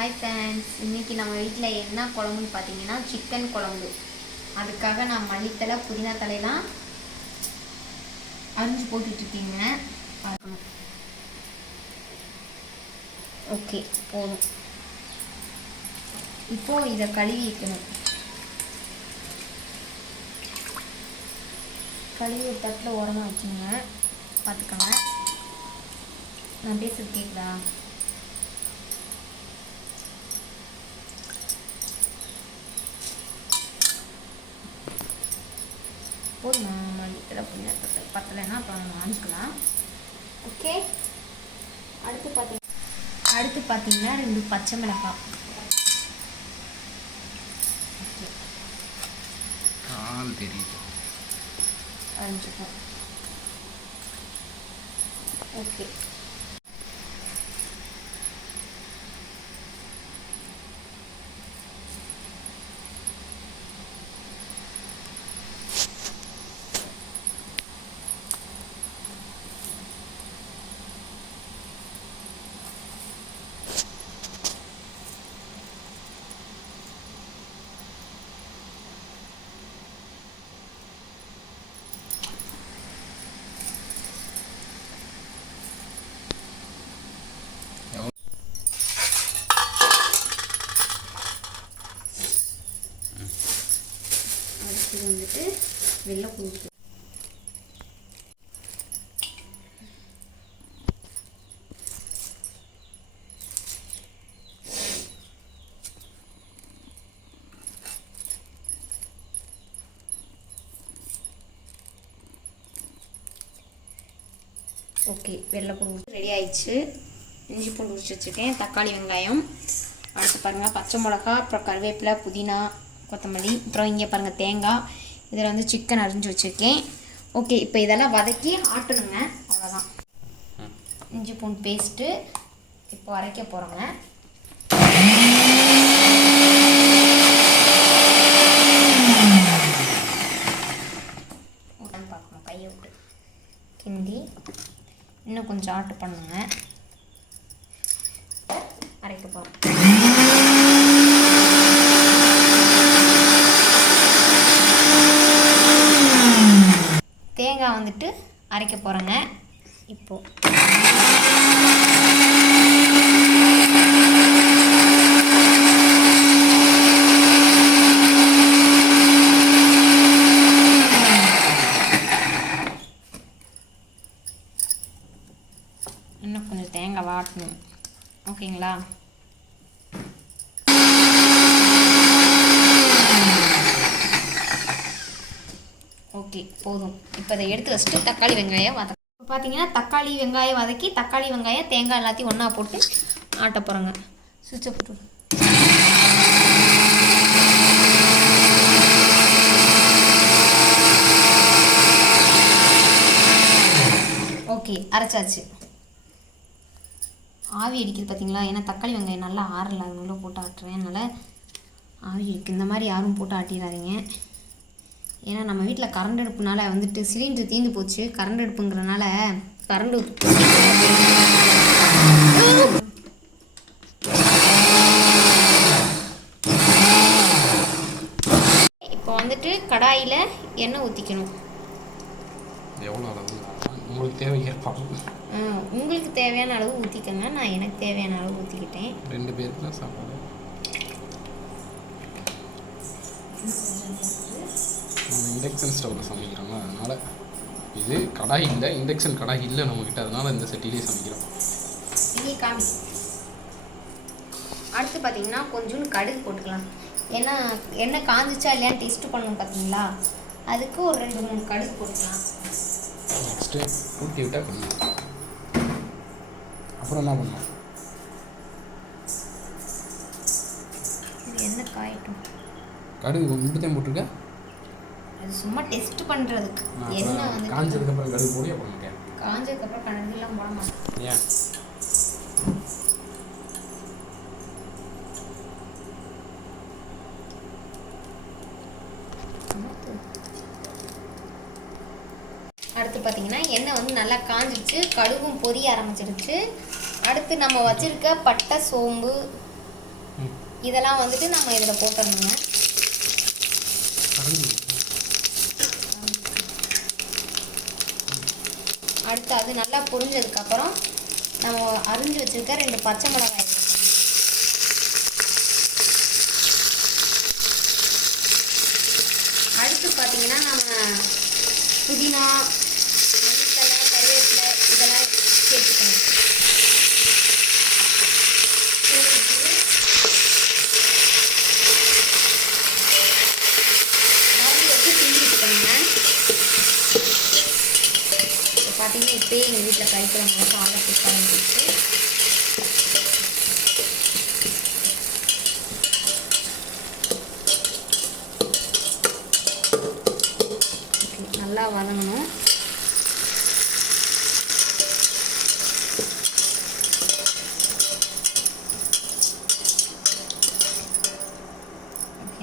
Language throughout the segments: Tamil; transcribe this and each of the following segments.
ஹாய் ஃப்ரெண்ட்ஸ் இன்றைக்கி நம்ம வீட்டில் என்ன குழம்புன்னு பார்த்தீங்கன்னா சிக்கன் குழம்பு. அதுக்காக நான் மல்லித்தலை புதினா தலையெல்லாம் அரிஞ்சு போட்டுட்ருக்கீங்க. பார்க்கணும் ஓகே போதும். இப்போது இதை கழுவி வைக்கணும். கழுவி ஒரு தட்டில் உரமாக வச்சுங்க. பார்த்துக்கோங்க நான் பேசுகிறது கேட்குதா போதுமா. மல்லித்தலை புதினா தட்டை பத்தலைன்னா அப்புறம் நம்ம வாங்கிக்கலாம். ஓகே அடுத்து பார்த்தீங்க அடுத்து பார்த்தீங்கன்னா ரெண்டு பச்சை மிளகாய். ஓகே கால் தெரியுது. அரைஞ்சிப்போம் ஓகே எவ்வளோ அடுத்தது வந்துட்டு ஓகே ஓகே வெள்ளைப்பூண்டு ரெடி ஆயிடுச்சு. இஞ்சி பூண்டு உரிச்சு வச்சுருக்கேன். தக்காளி வெங்காயம். அடுத்து பாருங்கள் பச்சை மிளகா அப்புறம் கருவேப்பிலை புதினா கொத்தமல்லி. அப்புறம் இங்கே பாருங்கள் தேங்காய். இதில் வந்து சிக்கன் அரிஞ்சு வச்சுருக்கேன். ஓகே இப்போ இதெல்லாம் வதக்கி ஆட்டணுங்க. அவ்வளோதான் இஞ்சி பூண்டு பேஸ்ட்டு இப்போ அரைக்க போகிறோங்க பார்க்கணும் கையை விட்டு. கிண்டி இன்னும் கொஞ்சம் ஆட்டு பண்ணுங்க. அரைக்க போகிறோம் தேங்காய் வந்துட்டு அரைக்க போகிறேங்க இப்போது இன்னும் கொஞ்சம் தேங்காய் வாட்டணும். ஓகேங்களா? ஓகே போதும். இப்போ இதை எடுத்து வச்சுட்டு தக்காளி வெங்காயம் வதக்க இப்போ பார்த்தீங்கன்னா தக்காளி வெங்காயம் வதக்கி தக்காளி வெங்காயம் தேங்காய் எல்லாத்தையும் ஒன்றா போட்டு ஆட்ட போகிறோங்க சுவிட்சை போட்டு. ஓகே அரைச்சாச்சு. ஆவி அடிக்குது பார்த்தீங்களா ஏன்னா தக்காளி வெங்காயம் நல்லா ஆறல அதனால போட்டு ஆட்டுறேன். அதனால் ஆவி அடிக்கு இந்த மாதிரி யாரும் போட்டு ஆட்டிடாதீங்க. ஏன்னா நம்ம வீட்டில் கரண்ட் அடுப்புனால வந்துட்டு சிலிண்டர் தீர்ந்து போச்சு. கரண்ட் அடுப்புங்கிறனால கரண்ட் இப்போ வந்துட்டு கடாயில் எண்ணெய் ஊற்றிக்கணும் உங்களுக்கு தேவையான அளவு ஊற்றிக்கோங்க நான் எனக்கு தேவையான அளவு ஊற்றிக்கிட்டேன் ரெண்டு பேருக்கு தான் சாப்பாடு. நம்ம இண்டக்ஷன் ஸ்டவ்வில் சமைக்கிறோம்ல அதனால் இது கடாய் இல்லை இண்டக்ஷன் கடாய் இல்லை நம்மக்கிட்ட அதனால் இந்த செட்டிலே சமைக்கிறோம். அடுத்து பார்த்தீங்கன்னா கொஞ்சோண்டு கடுகு போட்டுக்கலாம். ஏன்னா எண்ணெய் காஞ்சிச்சா இல்லையான்னு டெஸ்ட் பண்ணணும் பார்த்தீங்களா அதுக்கு ஒரு ரெண்டு மூணு கடுகு போட்டுக்கலாம். நெக்ஸ்ட்டு ஊட்டி விட்டால் கொஞ்சம். அப்புறம் என்ன பண்ணலாம் இது எண்ணெய் காயட்டும். கடுகு இப்படித்தான் போட்டிருக்க? அது சும்மா டெஸ்ட் பண்ணுறதுக்கு எண்ணெய் அப்புறம் வந்து காஞ்சதுக்கப்புறம் கடுகு போடி அப்புறம் மாட்டேன் காஞ்சதுக்கப்புறம் கடுகுலாம் போட மாட்டேன். ஏன்? அடுத்து. பார்த்தீங்கன்னா எண்ணெய் வந்து நல்லா காஞ்சிடுச்சு கடுகும் பொரிய ஆரம்பிச்சிருச்சு. அடுத்து நம்ம வச்சிருக்க பட்டை சோம்பு இதெல்லாம் வந்துட்டு நம்ம இதில் போட்டுடணுங்க கரண்டி அடுத்து அது நல்லா பொரிஞ்சதுக்கப்புறம் நம்ம அரிஞ்சு வச்சுருக்க ரெண்டு பச்சை மிளகாய் அடுத்து பார்த்தீங்கன்னா நம்ம புதினா மல்லித்தலை கருவேப்பிலை இதெல்லாம் சேர்த்துக்கணும் சேர்த்துட்டு மறுபடியும் வச்சு கிண்டி விட்டுக்கணுங்க இப்போ பார்த்தீங்கன்னா எங்கள் வீட்டில் கறிக்கிற மாதம் ஆர்டர் இருந்துச்சு நல்லா வதங்கணும்.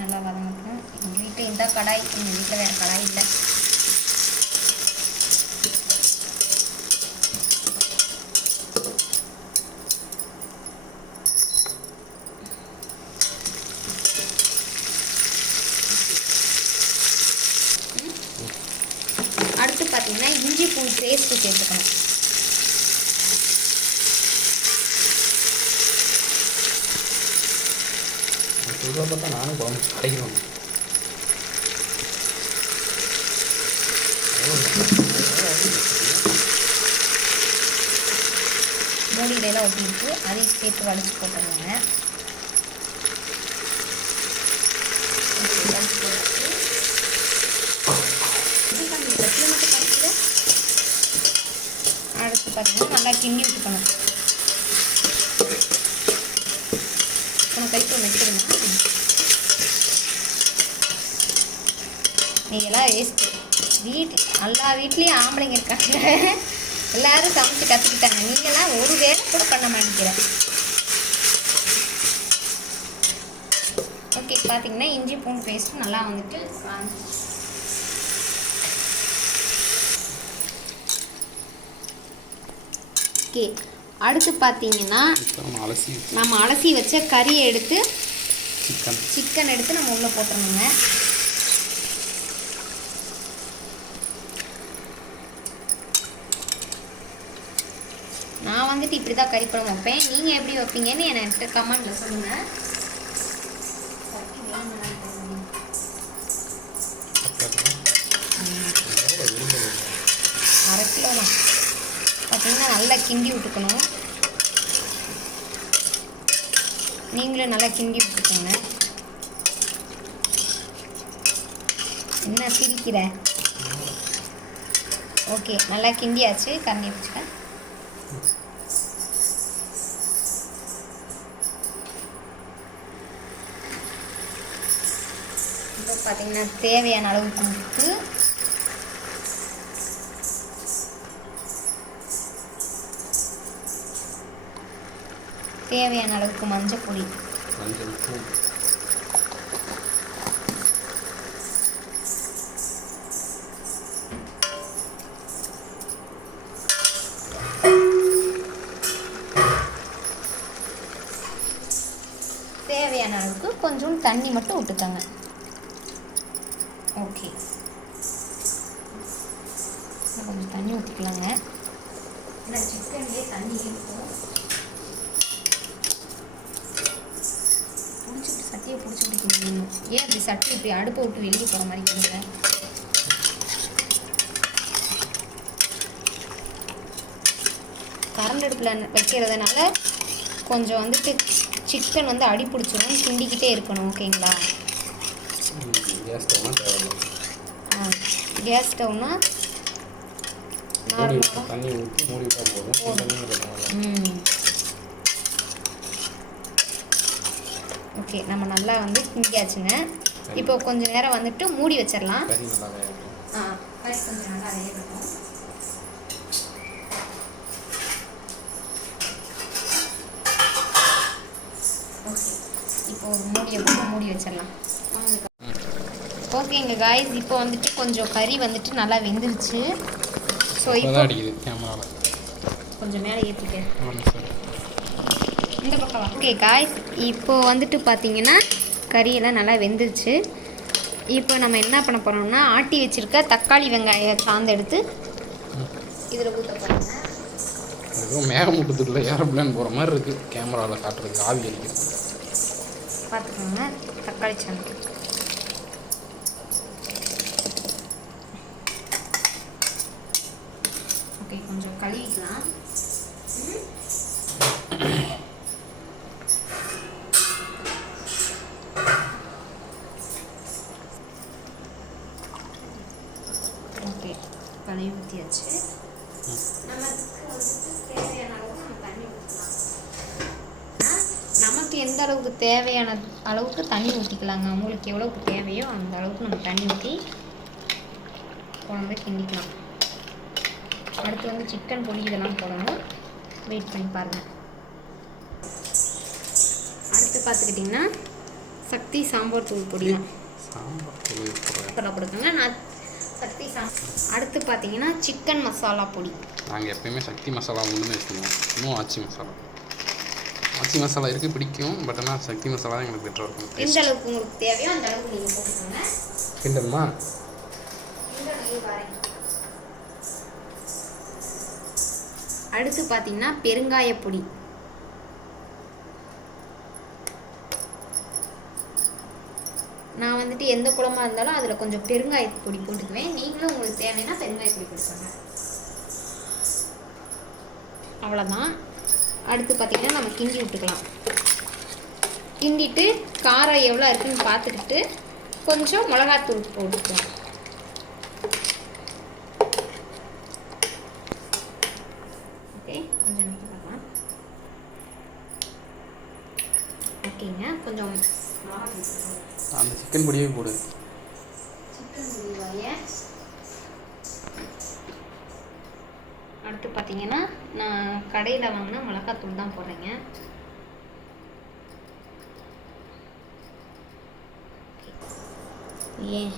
நல்லா வதங்கட்டும். எங்கள் வீட்டில் இந்த கடாய் எங்கள் வீட்டில் வேறு கடாய் இல்லை அடுத்து பார்த்தீங்கன்னா இஞ்சி பூண்டு பேஸ்ட்டு சேர்த்துக்கணும் சொல்கிறத பார்த்தா நானும் குழம்பு கடைக்கிறோம் மூடியிலலாம் ஒட்டிருக்கு அதையும் சேர்த்து வலிச்சு போட்டுருவாங்க அடுத்து பார்த்தீங்கன்னா நல்லா கிண்டி விட்டுக்கணும் உனக்கு கைக்கு வைக்கிறேன்னா நீங்களாம் வேஸ்ட்டு வீட்டு எல்லா வீட்லேயும் ஆம்பளைங்க இருக்காங்க. எல்லாரும் சமைச்சு கற்றுக்கிட்டாங்க நீங்களாம் ஒரு வேலை கூட பண்ண மாட்டேங்கிற. ஓகே பார்த்தீங்கன்னா இஞ்சி பூண்டு பேஸ்ட்டும் நல்லா வந்துட்டு ஓகே அடுத்து பார்த்தீங்கன்னா நம்ம அலசி வச்ச கறியை எடுத்து சிக்கன் சிக்கன் எடுத்து நம்ம உள்ளே போட்டுறணுங்க. நான் வந்துட்டு இப்படி தான் கறிப்படம் வைப்பேன். நீங்கள் எப்படி வைப்பீங்கன்னு எனக்கு கமெண்டில் சொல்லுங்கள் அரை கிலோ தான் பார்த்தீங்கன்னா நல்லா கிண்டி விட்டுக்கணும். நீங்களும் நல்லா கிண்டி விட்டுக்கோங்க. என்ன சிரிக்கிற? ஓகே நல்லா கிண்டியாச்சு. கண்ணி வச்சுக்க இப்போ பார்த்தீங்கன்னா தேவையான அளவுக்கு உப்பு. தேவையான அளவுக்கு மஞ்சள் பொடி. மஞ்சள் தூள் தேவையான அளவுக்கு கொஞ்சம் தண்ணி மட்டும் விட்டுக்கோங்க ஓகே. கொஞ்சம் தண்ணி ஊற்றிக்கலாங்க ஏன்னா சிக்கன்லேயே தண்ணி இருக்கும். ஏன் இப்படி சட்டி இப்படி அடுப்பை விட்டு வெளியே போகிற மாதிரி பண்ணுங்க கரண்ட் அடுப்பில் வைக்கிறதுனால கொஞ்சம் வந்துட்டு சிக்கன் வந்து அடி பிடிச்சிரும் கிண்டிக்கிட்டே இருக்கணும் ஓகேங்களா? ஆ கேஸ் ஸ்டவ்னா நார்மலாக தண்ணி ஊற்றி மூடி விட்டால் போதும் போதும். தண்ணி விடணும் ம் ஓகே நம்ம நல்லா வந்து கிண்டியாச்சுங்க. இப்போ கொஞ்ச நேரம் வந்துட்டு மூடி வச்சிடலாம் ஆ கொஞ்சம் நல்லா இப்போ மூடியை போட்டு மூடி வச்சிடலாம் ஓகேங்க காய்ஸ் இப்போ வந்துட்டு கொஞ்சம் கறி வந்துட்டு நல்லா வெந்துருச்சு. ஸோ இப்போ கொஞ்சம் மேலே சார். இந்த பக்கம் ஓகே காய்ஸ் இப்போ வந்துட்டு பார்த்தீங்கன்னா கறியெல்லாம் நல்லா வெந்துருச்சு. இப்போ நம்ம என்ன பண்ண போகிறோம்னா ஆட்டி வச்சிருக்க தக்காளி வெங்காயம் சாந்து எடுத்து இதில் ஊற்ற போகிறோங்க ஏதோ மேகமூட்டத்துக்குள்ள ஏரோப்ளேன் போகிற மாதிரி இருக்குது கேமராவில் காட்டுறதுக்கு ஆவி அடிக்கும் பார்த்துக்கோங்க தக்காளி சாந்து ஓகே கொஞ்சம் கழுவிக்கலாம். ஓகே கழுவி ஊற்றியாச்சு நமக்கு வந்துட்டு தேவையான அளவுக்கு நம்ம தண்ணி ஊற்றலாம் நமக்கு எந்த அளவுக்கு தேவையான அளவுக்கு தண்ணி ஊற்றிக்கலாங்க உங்களுக்கு எவ்வளவுக்கு தேவையோ அந்த அளவுக்கு நம்ம தண்ணி ஊற்றி குழம்பு கிண்டிக்கலாம். அடுத்து வந்து சிக்கன் பொடி இதெல்லாம் போடணும். வெயிட் பண்ணி பாருங்கள் அடுத்து பார்த்துக்கிட்டிங்கன்னா சக்தி சாம்பார் தூள் பொடி. தான் சாம்பார் தூள் கொடுக்குங்க. நான் சக்தி சாம் அடுத்து பார்த்தீங்கன்னா சிக்கன் மசாலா பொடி. நாங்கள் எப்பயுமே சக்தி மசாலா ஒன்றுமே வச்சுக்குவோம் இன்னும் ஆச்சி மசாலா ஆச்சி மசாலா இருக்குது பிடிக்கும் பட் ஆனால் சக்தி மசாலா தான் எங்களுக்கு பெட்டராக இருக்கும். எந்த அளவுக்கு உங்களுக்கு தேவையோ அந்த அளவுக்கு நீங்கள் போட்டுக்கோங்க. கிண்டல்மா. அடுத்து பார்த்தீங்கன்னா பெருங்காய பொடி. நான் வந்துட்டு எந்த குழம்பா இருந்தாலும் அதில் கொஞ்சம் பெருங்காய பொடி போட்டுக்குவேன். நீங்களும் உங்களுக்கு தேவைன்னா பெருங்காய பொடி போட்டுக்கோங்க. அவ்வளோதான் அடுத்து பார்த்திங்கன்னா நம்ம கிண்டி விட்டுக்கலாம். கிண்டிட்டு காரம் எவ்வளோ இருக்குதுன்னு பார்த்துக்கிட்டு கொஞ்சம் மிளகாத்தூள் போட்டுக்கலாம் ஓகே கொஞ்சம் நிற்க பார்க்கலாம் ஓகேங்க கொஞ்சம் மிளகாத்தூள் போட்டுக்கலாம். அந்த சிக்கன் பொடியே போடு. அடுத்து பார்த்தீங்கன்னா நான் கடையில் வாங்கின மிளகாத்தூள் தான் போடுறேங்க. ஏன்?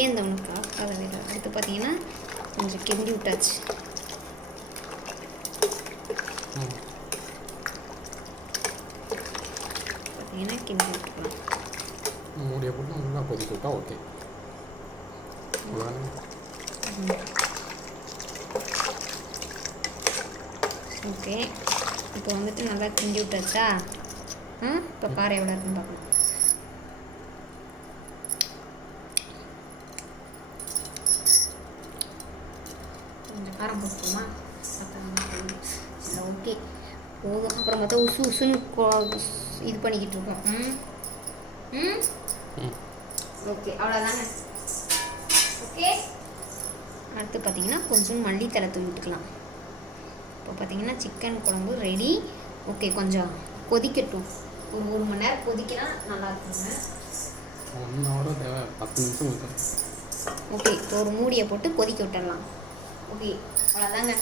ஏன் உனக்கு ஆக்காத வேலை அடுத்து பார்த்தீங்கன்னா கொஞ்சம் கிண்டி விட்டாச்சு. பார்த்தீங்கன்னா கிண்டி விட்டுக்கலாம். மூடியை போட்டு நல்லா கொதிக்க விட்டா ஓகே ஓகே இப்போ வந்துட்டு நல்லா கிண்டி விட்டாச்சா? ஆ? இப்போ காரம் எவ்வளோ இருக்குன்னு பார்க்கலாம். கொஞ்சம் காரம் போட்டுமா ஓகே. போதும். அப்புறம் பார்த்தா உசு உசுன்னு இது பண்ணிக்கிட்டு இருக்கோம் ம்? ம்? ஓகே அவ்வளோதாங்க ஓகே? அடுத்து பார்த்தீங்கன்னா கொஞ்சம் மல்லித்தலை தூவி விட்டுக்கலாம். இப்போ பார்த்தீங்கன்னா சிக்கன் குழம்பு ரெடி ஓகே கொஞ்சம் கொதிக்கட்டும். ஒரு ஒரு மணி நேரம் கொதிக்கினா நல்லா இருக்குங்க. ஒன் ஹவர் தேவை பத்து நிமிஷம் இருக்கும் ஓகே இப்போ ஒரு மூடியை போட்டு கொதிக்க விட்டுடலாம். ஓகே அவ்வளோதாங்க